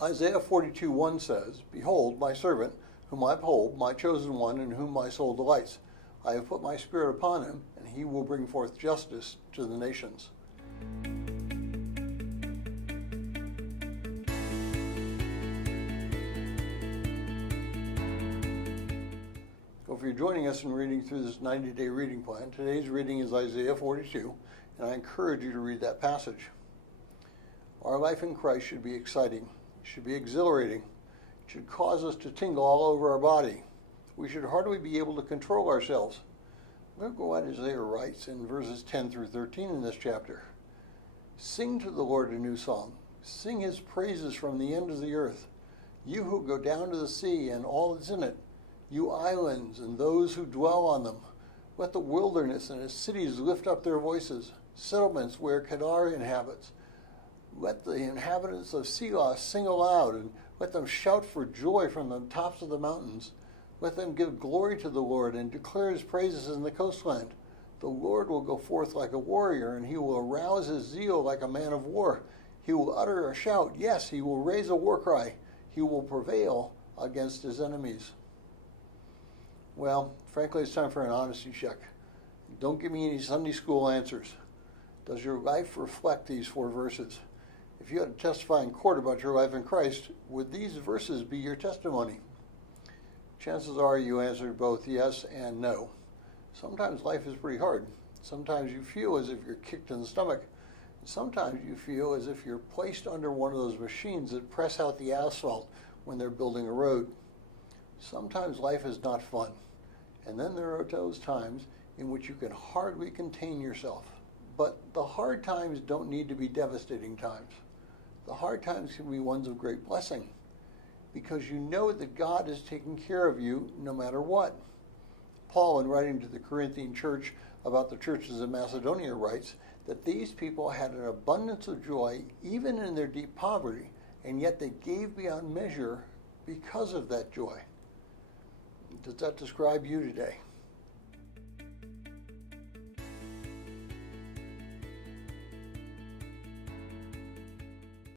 Isaiah 42:1 says, "Behold, my servant, whom I uphold, my chosen one, in whom my soul delights. I have put my spirit upon him, and he will bring forth justice to the nations." So if you're joining us in reading through this 90-day reading plan, today's reading is Isaiah 42, and I encourage you to read that passage. Our life in Christ should be exciting, should be exhilarating, should cause us to tingle all over our body. We should hardly be able to control ourselves. Look at what Isaiah writes in verses 10 through 13 in this chapter. "Sing to the Lord a new song. Sing his praises from the end of the earth. You who go down to the sea and all that's in it, you islands and those who dwell on them. Let the wilderness and its cities lift up their voices, settlements where Kedar inhabits. Let the inhabitants of Selah sing aloud, and let them shout for joy from the tops of the mountains. Let them give glory to the Lord and declare his praises in the coastland. The Lord will go forth like a warrior, and he will arouse his zeal like a man of war. He will utter a shout. Yes, he will raise a war cry. He will prevail against his enemies." Well, frankly, it's time for an honesty check. Don't give me any Sunday school answers. Does your life reflect these 4 verses? If you had to testify in court about your life in Christ, would these verses be your testimony? Chances are you answered both yes and no. Sometimes life is pretty hard. Sometimes you feel as if you're kicked in the stomach. Sometimes you feel as if you're placed under one of those machines that press out the asphalt when they're building a road. Sometimes life is not fun. And then there are those times in which you can hardly contain yourself. But the hard times don't need to be devastating times. The hard times can be ones of great blessing, because you know that God is taking care of you no matter what. Paul, in writing to the Corinthian church about the churches in Macedonia, writes that these people had an abundance of joy even in their deep poverty, and yet they gave beyond measure because of that joy. Does that describe you today?